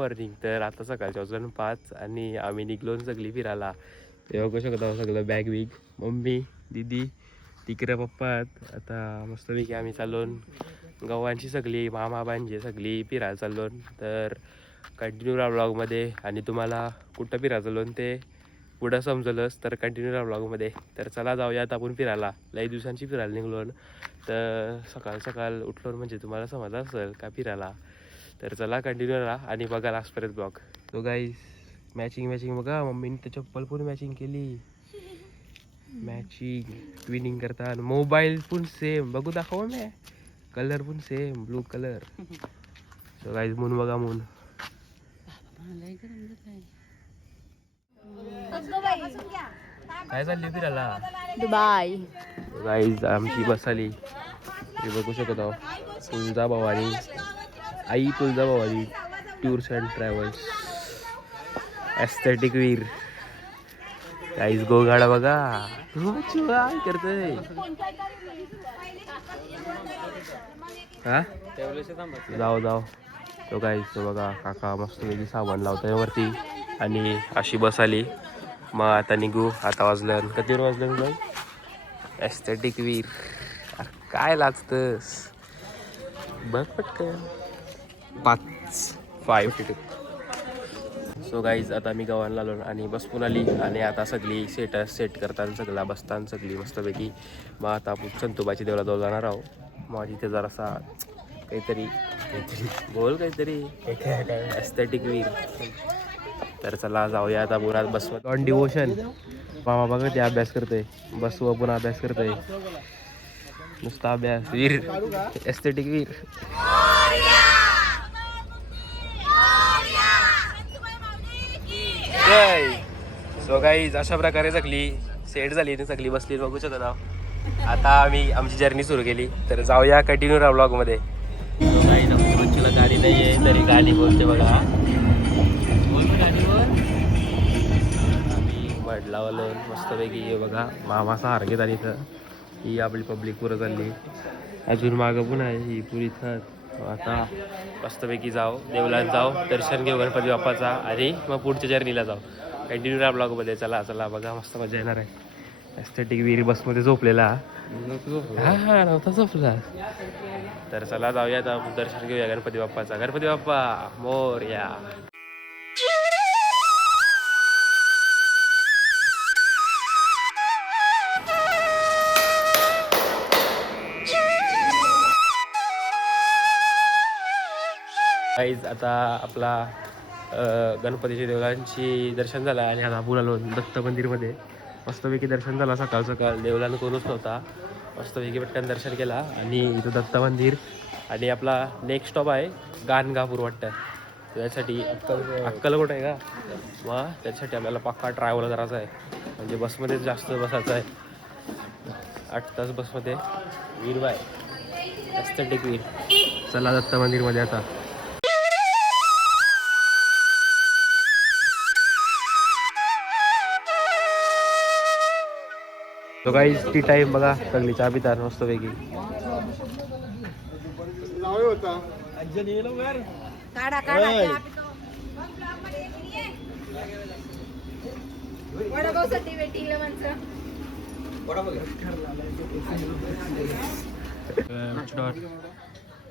Morning. तर आता सकाळच्या वाजून 5 आणि आम्ही निघलो सगळी फिरायला. ते बघू शकता सगळं बॅग बिग, मम्मी दीदी तिकडे पप्पा आहेत. आता मस्तपैकी आम्ही चाललो गव्हांची सगळी मामा बांजे सगळी फिरायला चाललो. तर कंटिन्यू राहा ब्लॉगमध्ये आणि तुम्हाला कुठं फिरायला चाललो ते पुढं समजलंच तर कंटिन्यू राहा ब्लॉगमध्ये. तर चला जाऊयात आपण फिरायला. लई दिवसांची फिरायला निघलो. तर सकाळ सकाळ उठलो म्हणजे तुम्हाला समजलं असेल का फिरायला. तर चला कंटिन्यू राहा आणि बघा लास्टपर्यंत ब्लॉग. तो गाईस मॅचिंग बघा, मम्मीने तर चप्पल पण मॅचिंग केली. मॅचिंग ट्विनिंग करता. मोबाईल पण सेम बघू दाखवा मी, कलर पण same blue colour. So guys moon बघा मून. काय चालली फिरायला? दुबई. गाईज आमची बस आली. हे बघू शकत आहो, तुळजाभवानी आई Tuljabhavani tours and travels aesthetic Veer. Guys गोगाडा बघा काय करतोय. हा जाऊ तो गाईज तो बघा काका मस्त वेगळी सामान लावतोय वरती आणि अशी बस आली. मग आता निघू. आता वाजलं किती वाजलं मग? एस्थेटिक वीर काय लाजतस बघ पटकन. 5 सो गाईज आता मी गावाला आलो आणि बस पण आली आणि आता सगळी सेट करताना सगळा बसताना सगळी मस्तपैकी. मग आता आपण संतोबाची देवळा जाऊ जाणार आहो. मग तिथे जरासा काहीतरी काहीतरी एस्थेटिक वीर. तर चला जाऊया आता पुरात बसवर ऑन डिवोशन. मामा बघा ते अभ्यास करतोय, बसव पण अभ्यास करतोय, नुसता अभ्यास. वीर एस्थेटिक वीर. सो गाईज अशा प्रकारे सगळी सेट झाली सगळी बसली बघू शकत आहो. आता आम्ही आमची जर्नी सुरू केली. तर जाऊया कंटिन्यू राहा ब्लॉगमध्ये. सो गाईज आमच्या बच्चूला गाडी नाही आहे तरी गाडी बोलते बघा. वडलावालं मस्तपैकी हे बघा मामाचा हार घेत आणि इथं ही आपली पब्लिक पुरं चालली. अजून मागं पण आहे ही पुरी इथं. आता मस्तपैकी जाऊ देवळात जाऊ दर्शन घेऊ गणपती बाप्पाचा आणि मग पुढच्या जर्नीला जाऊ. कंटिन्यू राहा ब्लॉगमध्ये. चला बघा मस्त मजा येणार आहे. एस्थेटिक वीर बसमध्ये झोपलेला. हा नव्हता झोपला. तर चला जाऊया आता दर्शन घेऊया गणपती बाप्पाचा. गणपती बाप्पा मोरया. आता आपला गणपतीच्या देवळांची दर्शन झालं आणि आता आपण आलो दत्त मंदिरमध्ये. मस्तपैकी दर्शन झाला सकाळ देवळानं कोणच नव्हता. मस्तपैकी पटकन दर्शन केला आणि इथं दत्त मंदिर आणि आपला नेक्स्ट स्टॉप आहे गाणगापूर वाटतं. त्यासाठी अक्कलकोट आहे का मग त्याच्यासाठी आपल्याला पक्का ट्रॅव्हल करायचा आहे. म्हणजे बसमध्येच जास्त बसायचं आहे. 8 तास बसमध्ये. वीर बाय एस्थेटिक वीर. चला दत्त मंदिरमध्ये आता. तो काही टी टाइम बघा सगळी चहा पितात मस्तपैकी.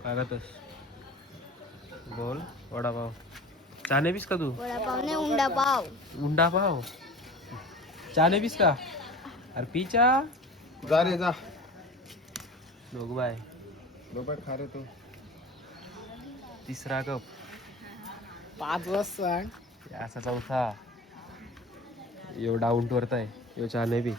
काय करतोस बोल. वडापाव चाने बीस का तू? वडापाव नाही उंडा पाव. उंडा पाव चाने बीस का? अरे पिचा जा रे जा. लोग बाय खा रे तू. तिसरा कप 5 वाजता. असा चौथा. यो डाऊन टू अर्थ आहे यो चाने बी.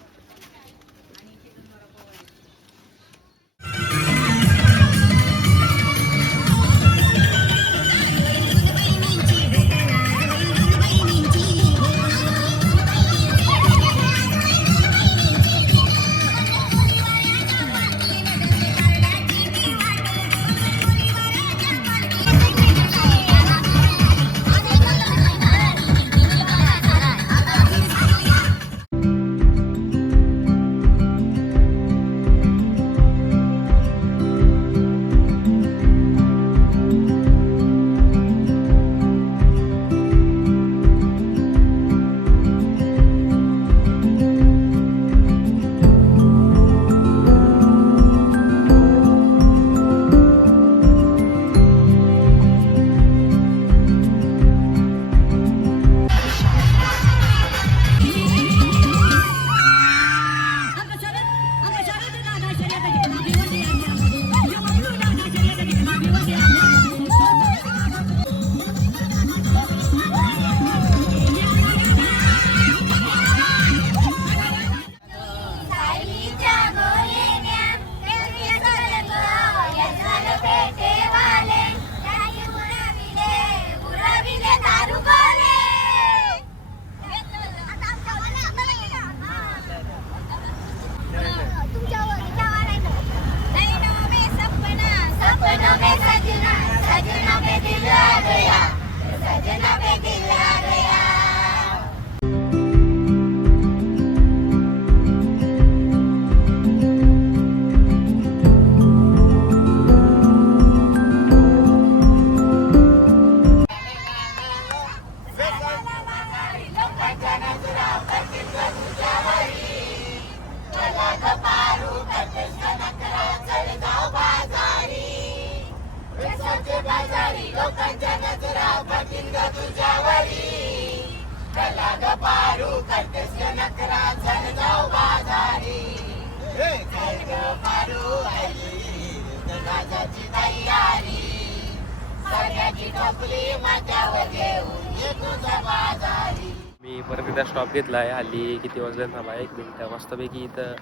मी परत एकदा स्टॉप घेतला आहे. हल्ली किती वाजले थांबा 1 मिनिट. मस्तपैकी इथं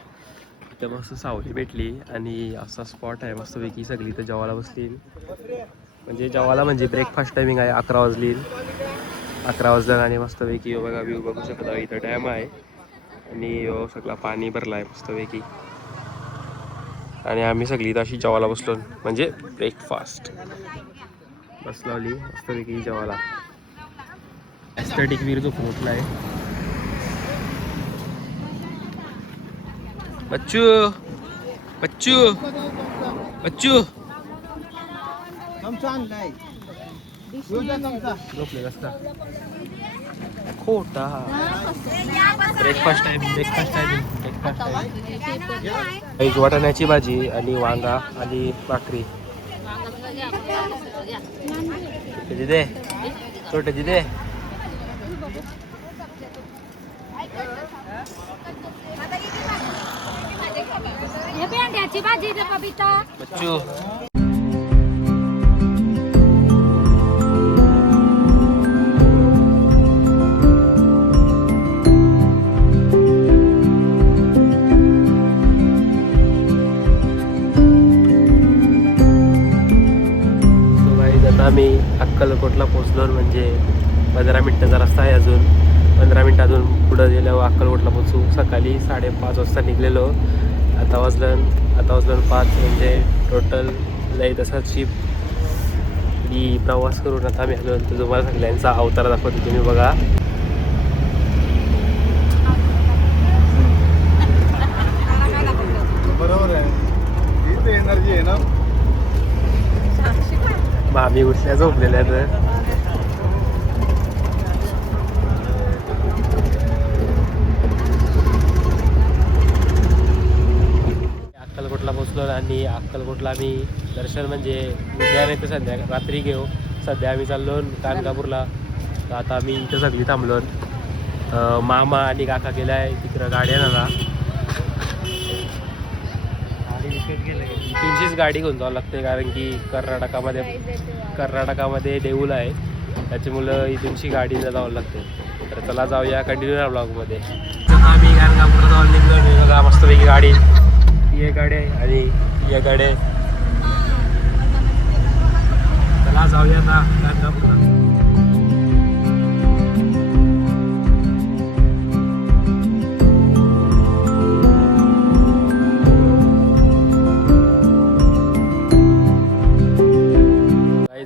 इथं मस्त सावली भेटली आणि असा स्पॉट आहे मस्तपैकी. सगळी इथं जेवायला बसली. म्हणजे जेवायला म्हणजे ब्रेकफास्ट टायमिंग आहे. 11 वाजली. 11 वाजल्या आणि मस्तपैकी बघा व्ह्यू बघू शकता. इथं डॅम आहे आणि सगळा पाणी भरला आहे मस्तपैकी. आणि आम्ही सगळी इथं अशी जेवायला बसलो म्हणजे ब्रेकफास्ट बस लावली मस्तपैकी जेवायला. एस्थेटिक वीर झोपून उठला आहे. बच्चू बच्चू बच्चू झोपले असता खोटा. ब्रेकफास्ट टायमिंग वाटाण्याची भाजी आणि वांगा आणि भाकरी. दे छोट्याची दे. भेंड्याची भाजी दे कविता. बच्चू आम्ही अक्कलकोटला पोचलो. म्हणजे 15 मिनिटाचा रस्ता आहे अजून. 15 मिनिट अजून पुढं गेल्यावर अक्कलकोटला पोचू. सकाळी 5:30 वाजता निघलेलो. आता वाजलं 5. म्हणजे टोटल लई तसा शिप ही प्रवास करून आता आम्ही आलो. तर तुम्हाला सगळ्यांचा अवतार दाखवतो तुम्ही बघा. बरोबर आहे. हीच एनर्जी आहे ना. मामी उठल्या झोपलेल्या तर. अक्कलकोटला पोचलो आणि अक्कलकोटला आम्ही दर्शन म्हणजे उद्या नाही तर रात्री घेऊ. सध्या आम्ही चाललो कानकापूरला. तर आता आम्ही इथं सगळी थांबलो. मामा आणि काका गेलाय तिकडं गाड्या नाला. तीनचीच गाडी घेऊन जावं लागते कारण की कर्नाटकामध्ये देऊळ आहे. त्याच्यामुळं इथूनची गाडीला जावं लागते. तर चला जाऊया कंटिन्यू ब्लॉगमध्ये. आम्ही गाणगापूरला जाऊन निघलो. बघा मस्तपैकी गाडी. ही गाडी आहे आणि या गाडी आहे. चला जाऊया आता गाणगापूरला.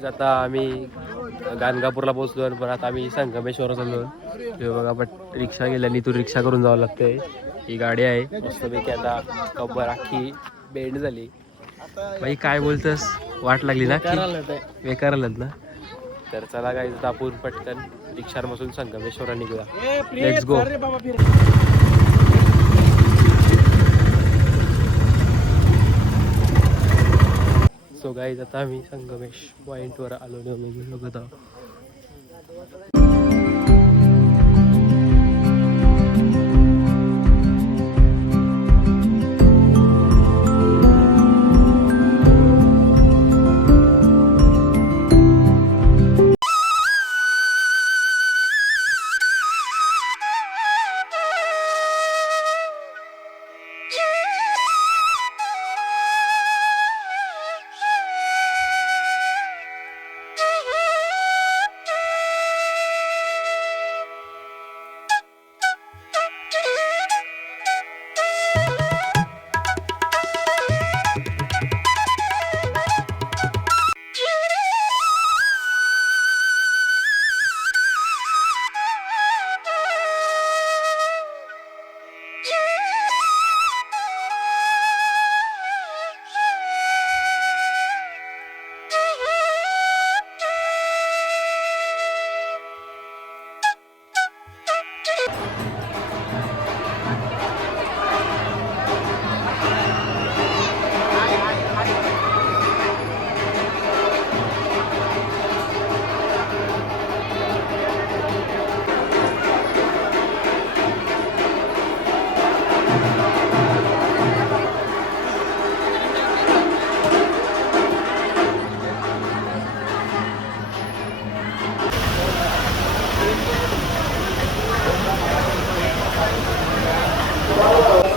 आता आम्ही गाणगापूरला पोहोचलो. पण आता आम्ही संगमेश्वर चाललो. हे बघा बट रिक्षा गेल्याने इथून रिक्षा करून जावं लागतंय. ही गाडी आहे मस्तपैकी. आता कब्बर अख्खी बेंड झाली. बाई काय बोलतस. वाट लागली ना बेकार आलं ना. तर चला काय आपण पटकन रिक्षावर बसून संगमेश्वरला निघूया. Let's go. सो गाईज आता आम्ही संगमेश पॉईंटवर आलो बघत आहोत.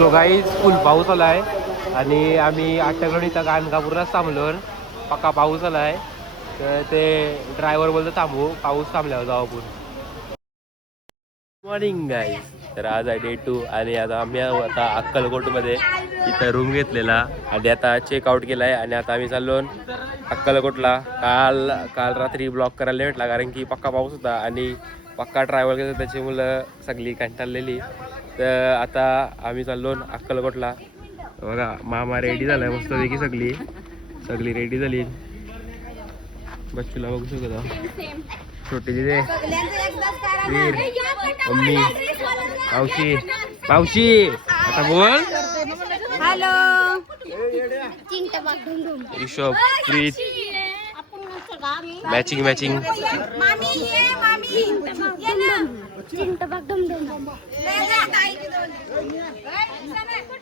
सो गाईज फुल पाऊस आला आहे आणि आम्ही आट्याकडून इथं गाणगापूरलाच थांबलो. पक्का पाऊस आला आहे तर ते ड्रायव्हर बोलतो थांबू, पाऊस थांबल्यावर जाऊ आपण. मॉर्निंग गाईज, तर आज आहे डे 2 आणि आता आम्ही आता अक्कलकोटमध्ये इथं रूम घेतलेला आणि आता चेकआउट केला आहे आणि आता आम्ही चाललो अक्कलकोटला. काल रात्री ब्लॉक करायला भेटला कारण की पक्का पाऊस होता आणि पक्का ट्रॅव्हल केलं त्याची मुलं सगळी कंटाळलेली. तर आता आम्ही चाललो अक्कलकोटला. बघा मामा रेडी झालाय मस्तपैकी, सगळी रेडी झाली. बच्चूला बघू शकता, छोटी दिदे, वीर, मम्मी, मावशी आता बोल. हॅलो ऋषभ, प्रीत, मॅचिंग.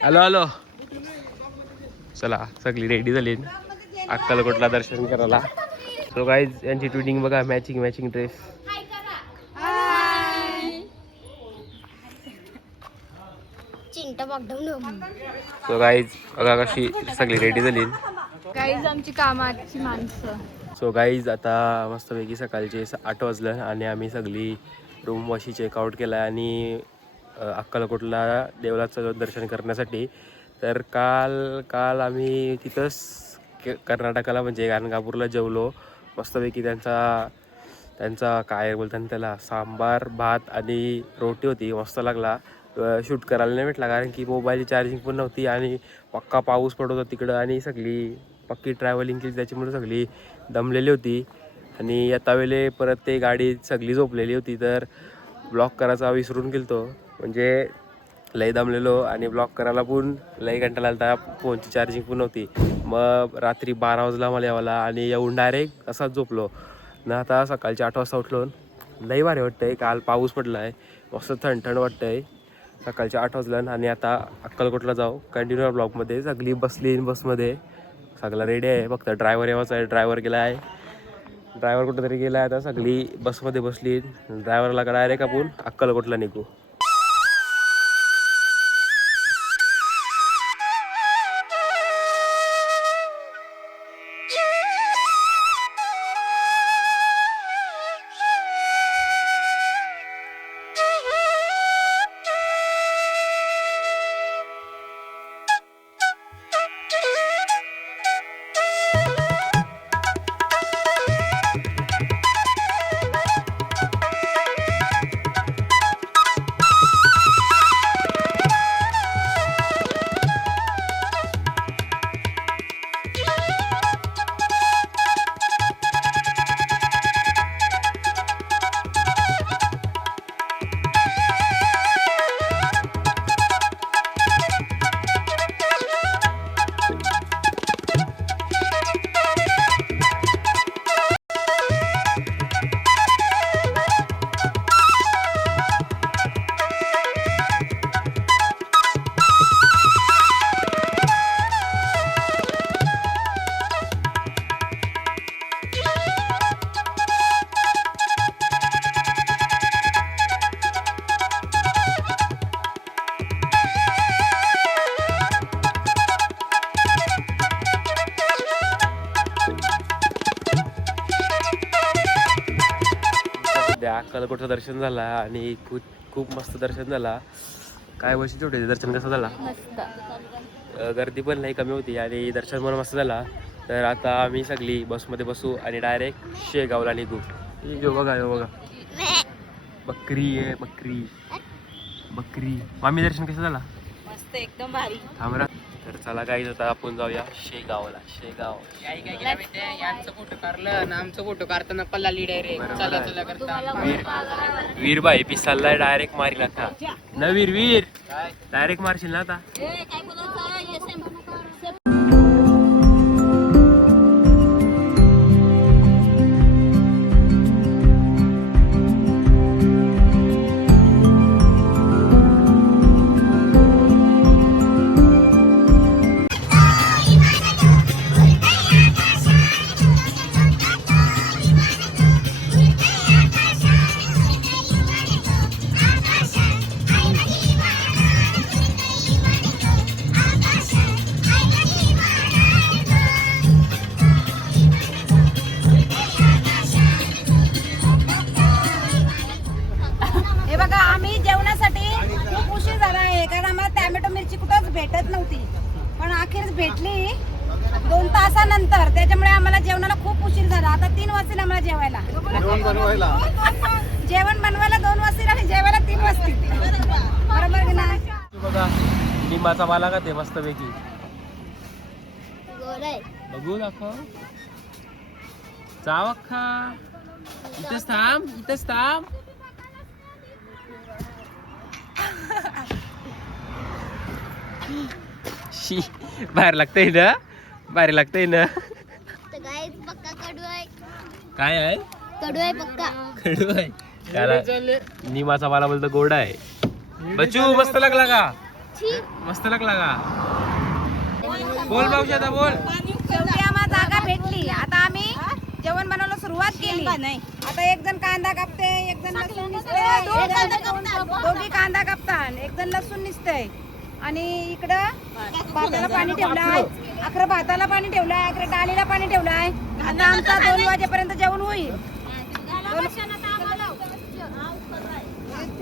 हॅलो चला सगळी रेडी झाली अक्कलकोटला दर्शन करायला. सो गाईज यांची ट्विटिंग बघा, मॅचिंग ड्रेस. सो गाईज बघा कशी सगळी रेडी झाली. गाईज आमची कामाची माणसं. सो गाईज आता मस्तपैकी सकाळचे 8 वाजलं आणि आम्ही सगळी रूम वशी चेकआउट केला आणि अक्कलकोटला देवळाचं दर्शन करण्यासाठी. तर काल आम्ही तिथंच कर्नाटकाला म्हणजे गाणगापूरला जेवलो मस्तपैकी. त्यांचा काय बोलतात त्याला, सांबार भात आणि रोटी होती, मस्त लागला. शूट करायला नाही भेटला कारण की मोबाईलची चार्जिंग पण नव्हती आणि पक्का पाऊस पडत होता तिकडं आणि सगळी पक्की ट्रॅव्हलिंग केली त्याच्यामुळे सगळी दमलेली होती. आणि येता वेळे परत ते गाडी सगळी झोपलेली होती तर ब्लॉक करायचा विसरून गेलतो. म्हणजे लई दमलेलो आणि ब्लॉक करायला पण लई घंटा लागला, फोनची चार्जिंग पण नव्हती. मग रात्री 12 वाजला मला यावाला आणि येऊन डायरेक्ट असाच झोपलो ना. आता सकाळचे 8 वाजता उठलो, लई भारी वाटतंय. काल पाऊस पडला आहे, मस्त थंड वाटतंय. सकाळचे 8 वाजलं आणि आता अक्कलकोटला जाऊ. कंटिन्यू ब्लॉकमध्ये सगळी बसली बसमध्ये, सगळं रेडी आहे. फक्त ड्रायव्हर यावाचा आहे. ड्रायव्हर कुठंतरी गेला आहे. आता सगळी बसमध्ये बसली. ड्रायव्हरला डायरेक्ट आपण अक्कलकोटला निघू. अक्कलकोटचं दर्शन झाला आणि खूप मस्त दर्शन झाला. काय वैशिष्ट्य होते दर्शन कसं झाला? गर्दी पण नाही कमी होती आणि दर्शन पण मस्त झाला. तर आता आम्ही सगळी बसमध्ये बसू आणि डायरेक्ट शेगावला निघू. यो बघा बकरी आहे, बकरी. मामी दर्शन कसं झाला? मस्त एकदम भारी. थांबरा. तर चला काही आता आपण जाऊया शेगावला. यांचं फोटो काढलं आणि आमचं फोटो काढताना पल्लाली डायरेक्ट चला करता. वीर भाई पिसालला डायरेक्ट मारी लागता ना. वीर डायरेक्ट मारशील ना आता. नव्हती, पण अखेर भेटली 2 तासानंतर. त्याच्यामुळे आम्हाला जेवणाला खूप उशीर झाला. आता 3 वाजतील आम्हाला जेवायला. जेवण बनवायला 2 वाजतील आणि जेवायला 3 वाजतील. बरोबर की नाही? बघा लिंबाचा माला का ते मस्त पैकी बघू दाखव. जाव अख्खा इथेच थांब, इथेच थांब. शी बाहेर लागतंय ना, बाहेर लागतंय ना. काय आहे? कडू आहे. त्याला निमाचा माला बोलतो गोड आहे. बच्चू मस्त लागला का? मस्त लागला का? बोल भाऊजी आता बोल. शेवटी आम्हाला जागा भेटली. आता आम्ही जेवण बनवायला सुरुवात केली. आता एक जण कांदा कापते, एक जण लसूण निसते, दोघी कांदा कापतात, एक जण लसूण निसते. आणि इकडं भाताला पाणी ठेवलंय, अकरा भाताला पाणी ठेवलंय, अकरा डाळीला पाणी ठेवलंय. आता आमचा 2 वाजेपर्यंत जेवण होईल.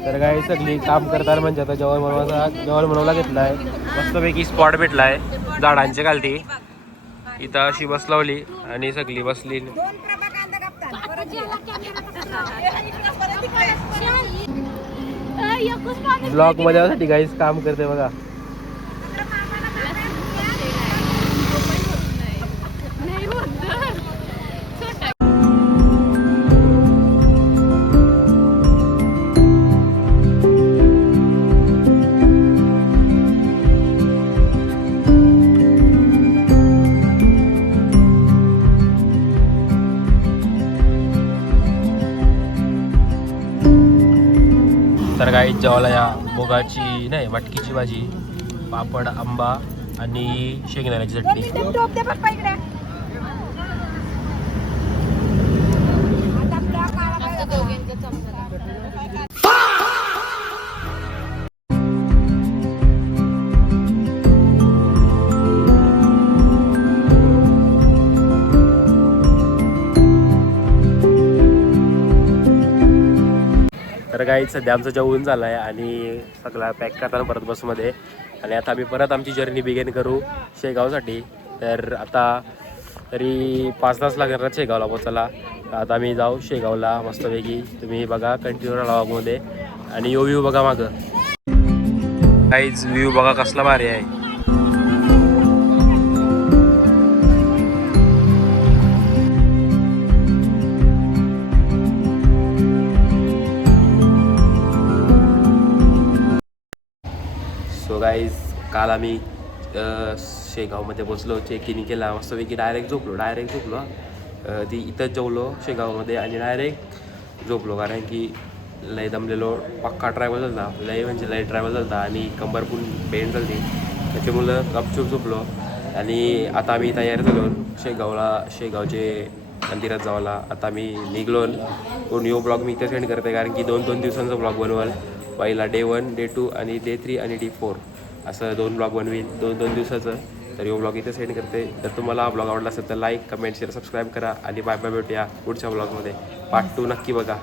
तर काही सगळी काम करताना म्हणजे आता जेवण बनवायला घेतलाय. मस्तपैकी स्पॉट भेटलाय झाडांच्या खालती. इथं अशी बस लावली आणि सगळी बसली. 2 प्रभा कांदा कापतात. ब्लॉग मध्ये साठी काहीच काम करते बघा. तर काही जेवायला या मुगाची नाही मटकीची भाजी, पापड, आंबा आणि शेंगदाण्याची चटणी. तर काही सध्या आमचं जेवण झालं आहे आणि सगळा पॅक करताना परत बसमध्ये. आणि आता आम्ही परत आमची जर्नी बिगेन करू शेगावसाठी. तर आता तरी 5 तास लागणार शेगावला पोचायला. आता आम्ही जाऊ शेगावला मस्तपैकी. तुम्ही बघा कंटिन्यू राहा व्लॉगमध्ये आणि यो व्ह्यू बघा मागं. काहीच व्ह्यू बघा कसला भारी आहे. सो गाईज काल आम्ही शेगावमध्ये पोचलो, चेक इन केला मस्तपैकी. डायरेक्ट झोपलो. ती इथंच जेवलो शेगावमध्ये आणि डायरेक्ट झोपलो. कारण की लय दमलेलो. पक्का ट्रॅव्हल झाला, लय म्हणजे लय ट्रॅव्हल झाला आणि कंबर पण पेन झाली. त्याच्यामुळं गपचूप झोपलो. आणि आता आम्ही तयार झालो शेगावचे मंदिरात जावाला. आता आम्ही निघलो. पण यो ब्लॉग मी इथे सेंड करते कारण की 2 दिवसांचा ब्लॉग बनवाल. पहिला Day 1, Day 2 आणि Day 3 आणि Day 4 असं 2 ब्लॉग बनवीन 2 दिवसाचं. तर यो ब्लॉग इथे सेंड करते. जर तुम्हाला हा ब्लॉग आवडला असेल तर लाईक, कमेंट, शेअर, सबस्क्राईब करा. आणि बाय बाय, भेटूया पुढच्या ब्लॉगमध्ये. पार्ट 2 नक्की बघा.